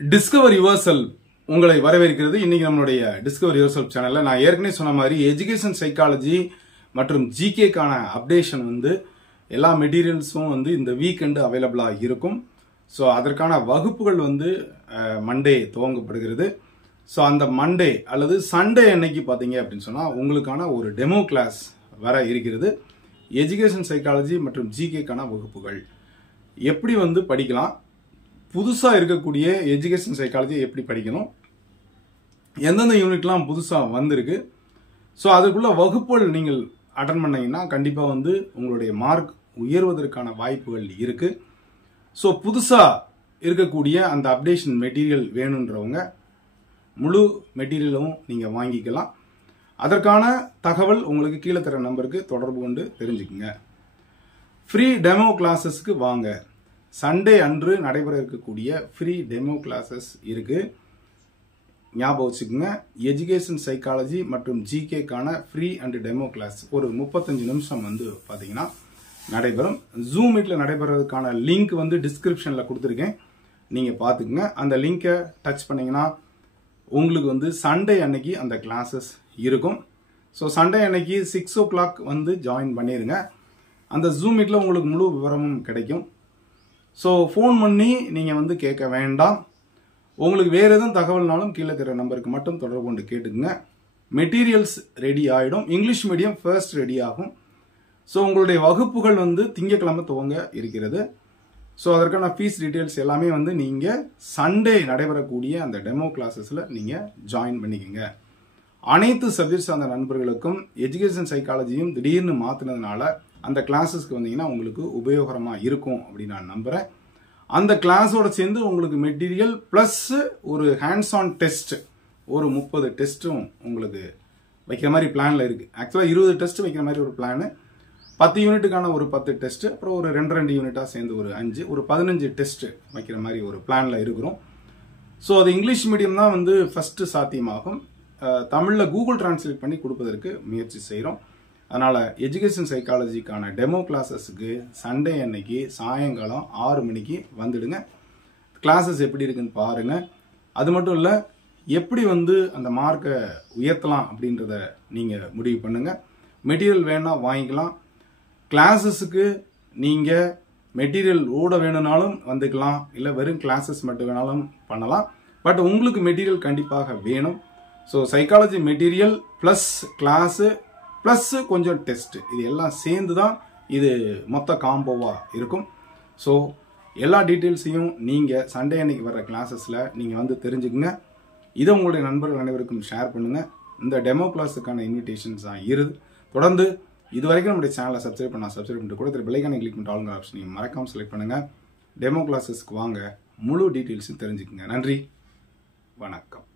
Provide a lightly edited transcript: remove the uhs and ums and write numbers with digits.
Discover Yourself உங்களை வரவேற்கிறது. இன்னைக்கு நம்மளுடைய Discover Yourself சேனல்ல நான் ஏற்கனவே சொன்ன மாதிரி எஜுகேஷன் சைக்காலஜி மற்றும் ஜிகே கான அப்டேஷன் எல்லா மெட்டீரியல்ஸும் இந்த வீக்கெண்ட் அவைலபிளா இருக்கும். சோ அதற்கான வகுப்புகள் மண்டே துவங்கப்படுகிறது. சோ அந்த மண்டே அல்லது சண்டே அன்னைக்கு பாத்தீங்க அப்படின்னு சொன்னா உங்களுக்கான ஒரு டெமோ கிளாஸ் வர இருக்கிறது. எஜுகேஷன் சைக்காலஜி மற்றும் ஜிகே கான வகுப்புகள் எப்படி படிக்கலாம், புதுசா இருக்கக்கூடிய எஜுகேஷன் சைக்காலஜி எப்படி படிக்கணும், எந்தெந்த யூனிட்லாம் புதுசா வந்திருக்கு, சோ அதுக்குள்ள வகுப்புகள் நீங்கள் அட்டெண்ட் பண்ணீங்கன்னா கண்டிப்பா உங்களுடைய மார்க் உயர்வதற்கான வாய்ப்புகள் இருக்கு. சோ புதுசா இருக்கக்கூடிய அந்த அப்டேஷன் மெட்டீரியல் வேணும்ன்றவங்க முழு மெட்டீரியலும் நீங்க வாங்கிக்கலாம். அதற்கான தகவல் உங்களுக்கு கீழே தர நம்பருக்கு தொடர்பு கொண்டு தெரிஞ்சுக்குங்க. ஃப்ரீ டெமோ கிளாஸஸ்க்கு வாங்க. சண்டே அன்று நடைபெற இருக்கக்கூடிய ஃப்ரீ டெமோ கிளாஸஸ் இருக்கு. ஞாபகம் வச்சுக்கோங்க. எஜுகேஷன் சைக்காலஜி மற்றும் ஜிகே கான ஃப்ரீ அண்ட் டெமோ கிளாஸ் ஒரு 35 நிமிஷம் பாத்தீங்கன்னா நடைபெறும். ஜூம் மீட்ல நடைபெறதுக்கான லிங்க் டிஸ்கிரிப்ஷன்ல கொடுத்துருக்கேன், நீங்க பாத்துக்கங்க. அந்த லிங்கை டச் பண்ணீங்கன்னா உங்களுக்கு சண்டே அன்னைக்கு அந்த கிளாஸஸ் இருக்கும். ஸோ சண்டே அன்னைக்கு 6 o'clock ஜாயின் பண்ணிருங்க. அந்த ஜூம் மீட்ல உங்களுக்கு முழு விவரமும் கிடைக்கும். ஸோ ஃபோன் பண்ணி நீங்க கேட்க வேண்டாம். உங்களுக்கு வேற எதுவும் தகவல்னாலும் கீழே தர நம்பருக்கு மட்டும் தொடர்பு கொண்டு கேட்டுக்குங்க. மெட்டீரியல்ஸ் ரெடி ஆயிடும். இங்கிலீஷ் மீடியம் ஃபர்ஸ்ட் ரெடி ஆகும். ஸோ உங்களுடைய வகுப்புகள் திங்கட்கிழமை துவங்க இருக்கிறது. ஸோ அதற்கான ஃபீஸ் டீடைல்ஸ் எல்லாமே நீங்க சண்டே நடைபெறக்கூடிய அந்த டெமோ கிளாஸஸ்ல நீங்க ஜாயின் பண்ணிக்கோங்க. அனைத்து சப்ஜெக்ட் சார்ந்த நண்பர்களுக்கும் எஜுகேஷன் சைக்காலஜியும் திடீர்னு மாத்தினதுனால அந்த கிளாஸஸ்க்கு வந்தீங்கன்னா உங்களுக்கு உபயோகரமா இருக்கும் அப்படின்னு நான் நம்புறேன். அந்த கிளாஸோட சேர்ந்து உங்களுக்கு மெட்டீரியல் பிளஸ் ஒரு ஹேண்ட்ஸ் ஆன் டெஸ்ட் ஒரு 30 டெஸ்ட்டும் உங்களுக்கு வைக்கிற மாதிரி பிளான்ல இருக்கு. ஆக்சுவலா 20 டெஸ்ட் வைக்கிற மாதிரி ஒரு பிளான், 10 யூனிட்டுக்கான ஒரு 10 டெஸ்ட், அப்புறம் ஒரு 2 யூனிட்டா சேர்ந்து ஒரு 5, ஒரு 15 டெஸ்ட் வைக்கிற மாதிரி ஒரு பிளான்ல இருக்கிறோம். ஸோ அது இங்கிலீஷ் மீடியம் தான் ஃபர்ஸ்ட் சாத்தியமாகும். தமிழ்ல கூகுள் டிரான்ஸ்லேட் பண்ணி கொடுப்பதற்கு முயற்சி செய்கிறோம். அதனால எஜுகேஷன் சைக்காலஜிக்கான டெமோ கிளாஸஸ்க்கு சண்டே அன்னைக்கு சாயங்காலம் 6 மணிக்கு வந்துடுங்க. கிளாஸஸ் எப்படி இருக்குன்னு பாருங்க. அது மட்டும் இல்ல, எப்படி அந்த மார்க்கை உயர்த்தலாம் அப்படின்றத நீங்க முடிவு பண்ணுங்க. மெட்டீரியல் வேணா வாங்கிக்கலாம். கிளாஸஸுக்கு நீங்க மெட்டீரியல் ஓட வேணும்னாலும் வந்துக்கலாம், இல்ல வெறும் கிளாஸஸ் மட்டும் வேணாலும் பண்ணலாம். பட் உங்களுக்கு மெட்டீரியல் கண்டிப்பாக வேணும். So psychology material plus class plus கொஞ்சம் டெஸ்ட், இது எல்லாம் சேர்ந்து தான் இது மொத்த காம்போவா இருக்கும். ஸோ எல்லா டீட்டெயில்ஸையும் நீங்க சண்டே அன்னைக்கு வர்ற கிளாஸஸ்ல நீங்க தெரிஞ்சுக்குங்க. இதை உங்களுடைய நண்பர்கள் அனைவருக்கும் ஷேர் பண்ணுங்க. இந்த டெமோ கிளாஸுக்கான இன்விடேஷன்ஸ் தான் இருது. தொடர்ந்து இதுவரைக்கும் நம்முடைய சேனலை சப்ஸ்கிரைப் பண்ணிட்டு கூட பெல் ஐகானை கிளிக் பண்ணிட்டு ஆளுங்க ஆப்ஷனையும் மறக்காம செலக்ட் பண்ணுங்க. டெமோ கிளாஸஸ்க்கு வாங்க, முழு டீட்டெயில்ஸும் தெரிஞ்சுக்குங்க. நன்றி, வணக்கம்.